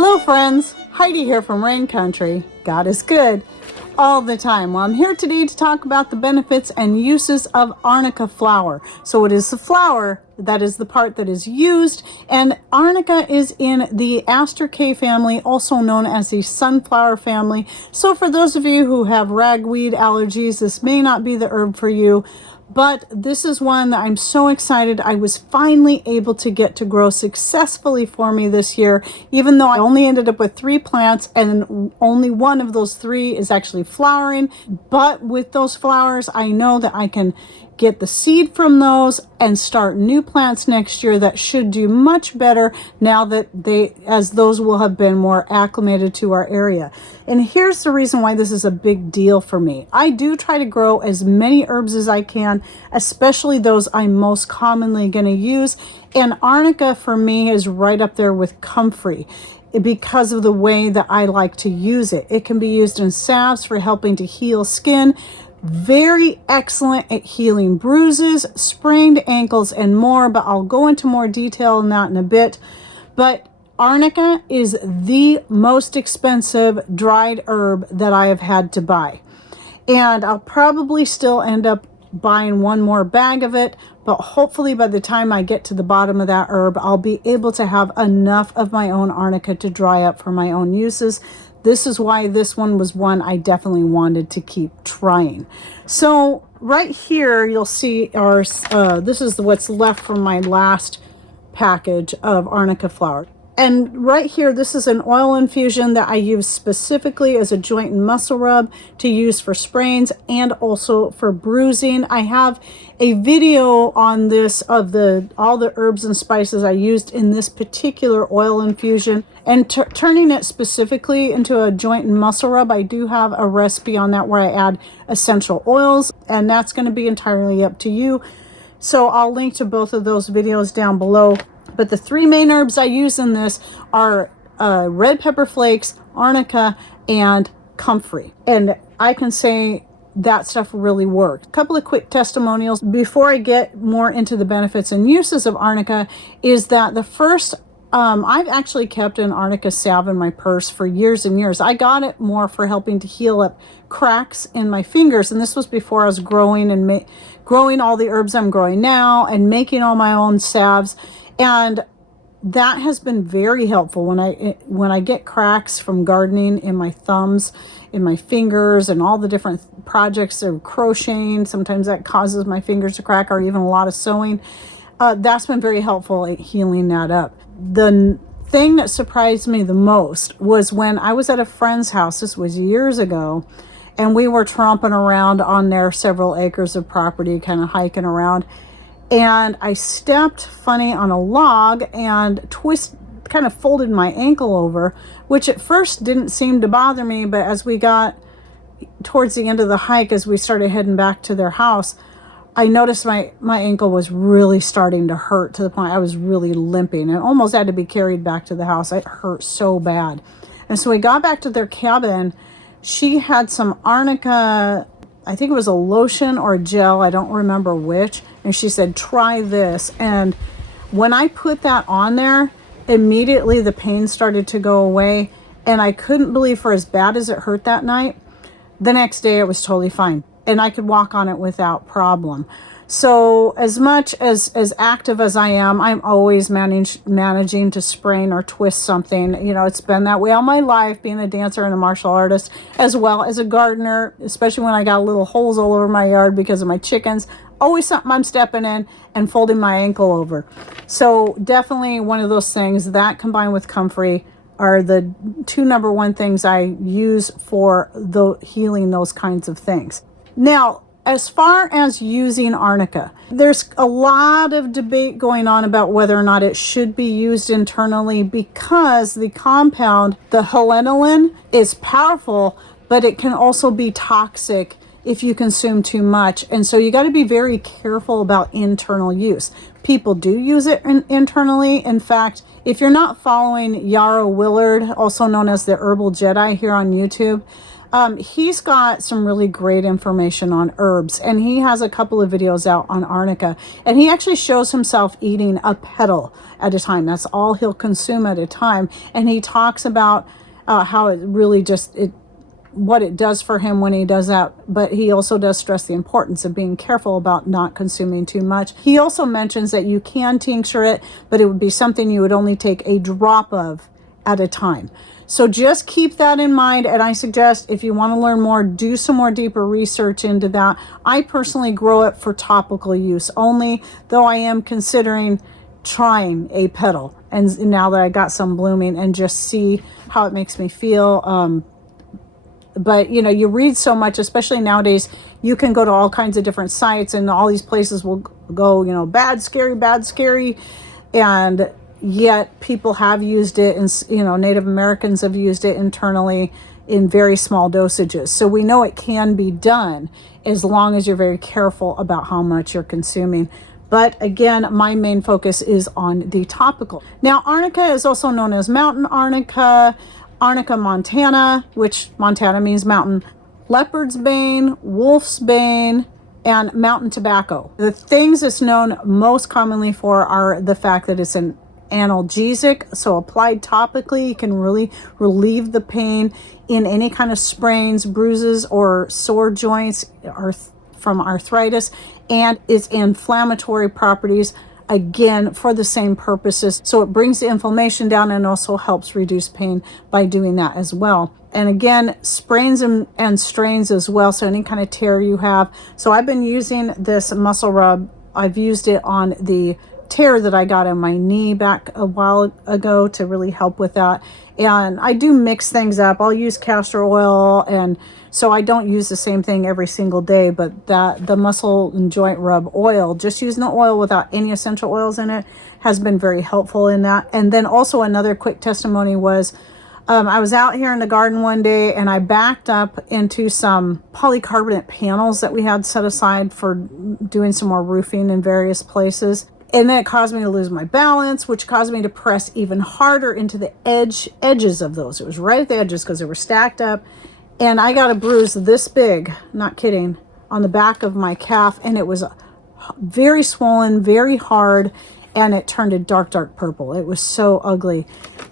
Hello friends, Heidi here from Rain Country. God is good all the time. Well, I'm here today to talk about the benefits and uses of Arnica flower. So it is the flower that is the part that is used, and Arnica is in the Aster family, also known as the sunflower family. So for those of you who have ragweed allergies, this may not be the herb for you. But this is one that I'm so excited I was finally able to get to grow successfully for me this year, even though I only ended up with 3 plants and only one of those 3 is actually flowering. But with those flowers, I know that I can get the seed from those and start new plants next year that should do much better now that as those will have been more acclimated to our area. And here's the reason why this is a big deal for me. I do try to grow as many herbs as I can, especially those I'm most commonly going to use. And Arnica for me is right up there with comfrey because of the way that I like to use it. It can be used in salves for helping to heal skin. Very excellent at healing bruises, sprained ankles, and more, but I'll go into more detail on that in a bit. But Arnica is the most expensive dried herb that I have had to buy. And I'll probably still end up buying one more bag of it, but hopefully by the time I get to the bottom of that herb, I'll be able to have enough of my own Arnica to dry up for my own uses. This is why this one was one I definitely wanted to keep trying. So right here, you'll see our, this is what's left from my last package of Arnica flower. And right here, this is an oil infusion that I use specifically as a joint and muscle rub to use for sprains and also for bruising. I have a video on this of all the herbs and spices I used in this particular oil infusion, and turning it specifically into a joint and muscle rub. I do have a recipe on that where I add essential oils, and that's going to be entirely up to you. So I'll link to both of those videos down below. But the 3 main herbs I use in this are red pepper flakes, Arnica, and comfrey. And I can say that stuff really worked. A couple of quick testimonials before I get more into the benefits and uses of Arnica is that the first, I've actually kept an Arnica salve in my purse for years and years. I got it more for helping to heal up cracks in my fingers, and this was before I was growing and growing all the herbs I'm growing now and making all my own salves. And that has been very helpful when I get cracks from gardening in my thumbs, in my fingers, and all the different projects of crocheting. Sometimes that causes my fingers to crack, or even a lot of sewing. That's been very helpful at healing that up. The thing that surprised me the most was when I was at a friend's house. This was years ago, and we were tromping around on their several acres of property, kind of hiking around. And I stepped funny on a log and kind of folded my ankle over, which at first didn't seem to bother me. But as we got towards the end of the hike, as we started heading back to their house, I noticed my ankle was really starting to hurt to the point I was really limping and almost had to be carried back to the house. It hurt so bad. And so we got back to their cabin. She had some Arnica, I think it was a lotion or a gel, I don't remember which. And she said, try this. And when I put that on there, immediately the pain started to go away. And I couldn't believe, for as bad as it hurt that night, the next day it was totally fine. And I could walk on it without problem. So as much as active as I am, I'm always managing to sprain or twist something. You know, it's been that way all my life, being a dancer and a martial artist, as well as a gardener, especially when I got little holes all over my yard because of my chickens. Always something I'm stepping in and folding my ankle over. So definitely one of those things, that combined with comfrey, are the 2 number 1 things I use for healing those kinds of things. Now, as far as using Arnica, there's a lot of debate going on about whether or not it should be used internally, because the compound, the helenoline, is powerful, but it can also be toxic if you consume too much. And so you got to be very careful about internal use. People do use it internally. In fact, if you're not following Yarrow Willard, also known as the Herbal Jedi here on YouTube, He's got some really great information on herbs, and he has a couple of videos out on Arnica, and he actually shows himself eating a petal at a time. That's all he'll consume at a time. And he talks about how it really just, what it does for him when he does that, but he also does stress the importance of being careful about not consuming too much. He also mentions that you can tincture it, but it would be something you would only take a drop of at a time. So just keep that in mind, and I suggest if you want to learn more, do some more deeper research into that. I personally grow it for topical use only, though I am considering trying a petal, and now that I got some blooming, and just see how it makes me feel. But you know, you read so much, especially nowadays, you can go to all kinds of different sites, and all these places will go, you know, bad, scary, and yet people have used it, and you know, Native Americans have used it internally in very small dosages. So we know it can be done as long as you're very careful about how much you're consuming. But again, my main focus is on the topical. Now, Arnica is also known as mountain arnica, Arnica montana, which Montana means mountain, leopard's bane, wolf's bane, and mountain tobacco. The things it's known most commonly for are the fact that it's an analgesic, so applied topically, you can really relieve the pain in any kind of sprains, bruises, or sore joints or from arthritis, and its inflammatory properties, again, for the same purposes. So it brings the inflammation down and also helps reduce pain by doing that as well. And again, sprains and strains as well, so any kind of tear you have. So I've been using this muscle rub. I've used it on the tear that I got in my knee back a while ago to really help with that. And I do mix things up. I'll use castor oil, and so I don't use the same thing every single day, but the muscle and joint rub oil, just using the oil without any essential oils in it, has been very helpful in that. And then also another quick testimony was, I was out here in the garden one day, and I backed up into some polycarbonate panels that we had set aside for doing some more roofing in various places. And then it caused me to lose my balance, which caused me to press even harder into the edges of those. It was right at the edges because they were stacked up. And I got a bruise this big, not kidding, on the back of my calf. And it was very swollen, very hard, and it turned a dark purple. It was so ugly.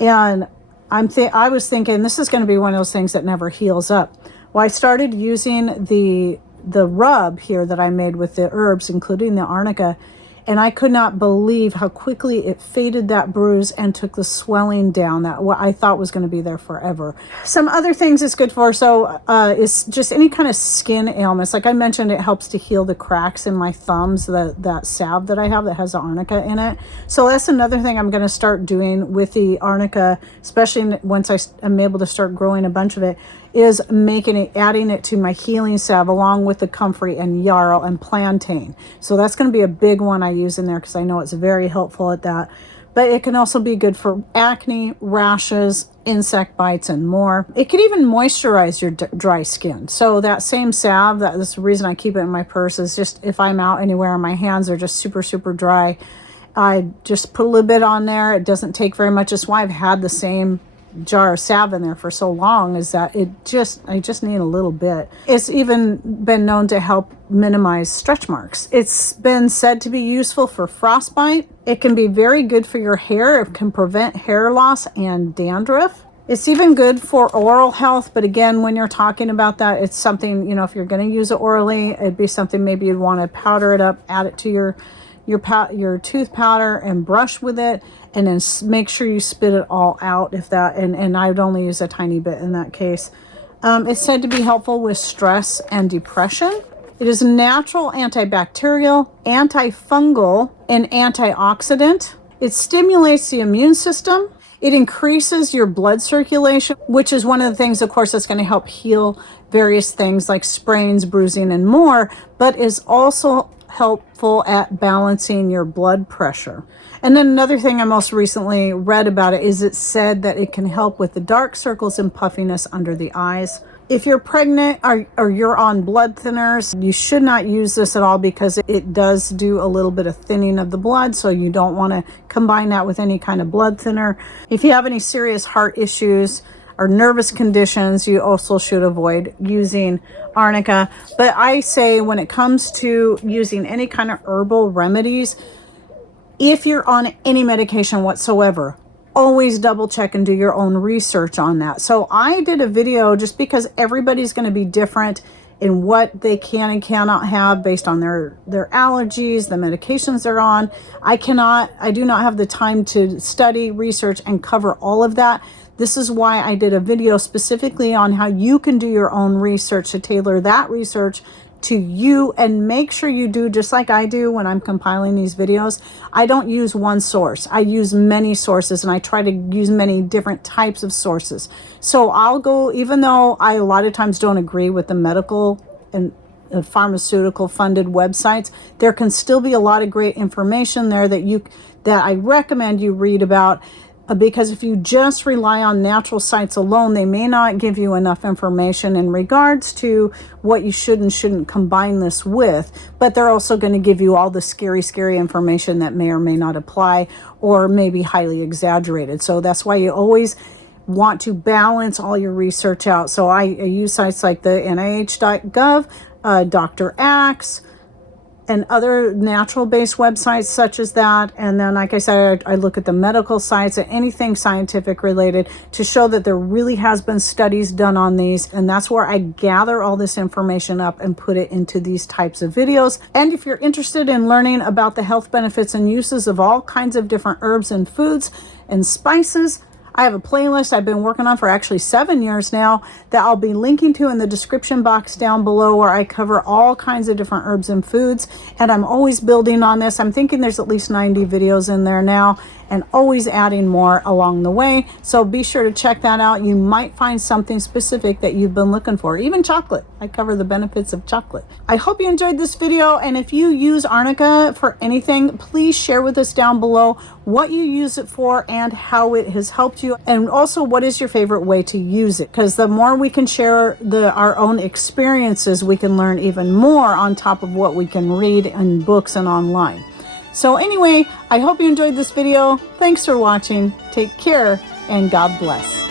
And I was thinking, this is going to be one of those things that never heals up. Well, I started using the rub here that I made with the herbs, including the arnica, and I could not believe how quickly it faded that bruise and took the swelling down that what I thought was going to be there forever. Some other things it's good for, so is just any kind of skin ailments. Like I mentioned, it helps to heal the cracks in my thumbs, that salve that I have that has the arnica in it. So that's another thing I'm going to start doing with the arnica, especially once I'm able to start growing a bunch of it, is adding it to my healing salve along with the comfrey and yarrow and plantain. So that's going to be a big one I use in there because I know it's very helpful at that. But it can also be good for acne, rashes, insect bites, and more. It can even moisturize your dry skin. So that same salve, that's the reason I keep it in my purse, is just if I'm out anywhere and my hands are just super, super dry, I just put a little bit on there. It doesn't take very much. That's why I've had the same jar of salve in there for so long, is that I just need a little bit. It's even been known to help minimize stretch marks. It's been said to be useful for frostbite. It can be very good for your hair. It can prevent hair loss and dandruff. It's even good for oral health, but again, when you're talking about that, it's something, you know, if you're going to use it orally, it'd be something maybe you'd want to powder it up, add it to your tooth powder and brush with it, and then make sure you spit it all out and I would only use a tiny bit in that case. It's said to be helpful with stress and depression. It is a natural antibacterial, antifungal, and antioxidant. It stimulates the immune system. It increases your blood circulation, which is one of the things, of course, that's going to help heal various things like sprains, bruising, and more, but is also helpful at balancing your blood pressure. And then another thing I most recently read about it is it said that it can help with the dark circles and puffiness under the eyes. If you're pregnant or you're on blood thinners, you should not use this at all because it does do a little bit of thinning of the blood, so you don't want to combine that with any kind of blood thinner. If you have any serious heart issues, or nervous conditions, you also should avoid using Arnica. But I say when it comes to using any kind of herbal remedies, if you're on any medication whatsoever, always double check and do your own research on that. So I did a video just because everybody's going to be different in what they can and cannot have based on their allergies, the medications they're on. I do not have the time to study, research, and cover all of that. This is why I did a video specifically on how you can do your own research to tailor that research to you, and make sure you do just like I do when I'm compiling these videos. I don't use one source. I use many sources, and I try to use many different types of sources. So I'll go, even though I a lot of times don't agree with the medical and pharmaceutical funded websites, there can still be a lot of great information there that I recommend you read about. Because if you just rely on natural sites alone, they may not give you enough information in regards to what you should and shouldn't combine this with, but they're also going to give you all the scary information that may or may not apply or may be highly exaggerated. So that's why you always want to balance all your research out. So I use sites like the NIH.gov, Dr. Axe, and other natural-based websites such as that. And then, like I said, I look at the medical sites and anything scientific related to show that there really has been studies done on these. And that's where I gather all this information up and put it into these types of videos. And if you're interested in learning about the health benefits and uses of all kinds of different herbs and foods and spices, I have a playlist I've been working on for actually 7 years now that I'll be linking to in the description box down below, where I cover all kinds of different herbs and foods. And I'm always building on this. I'm thinking there's at least 90 videos in there now, and always adding more along the way. So be sure to check that out. You might find something specific that you've been looking for. Even chocolate. I cover the benefits of chocolate. I hope you enjoyed this video, and if you use Arnica for anything, please share with us down below what you use it for and how it has helped you, and also what is your favorite way to use it, because the more we can share our own experiences, we can learn even more on top of what we can read in books and online. So anyway, I hope you enjoyed this video. Thanks for watching. Take care, and God bless.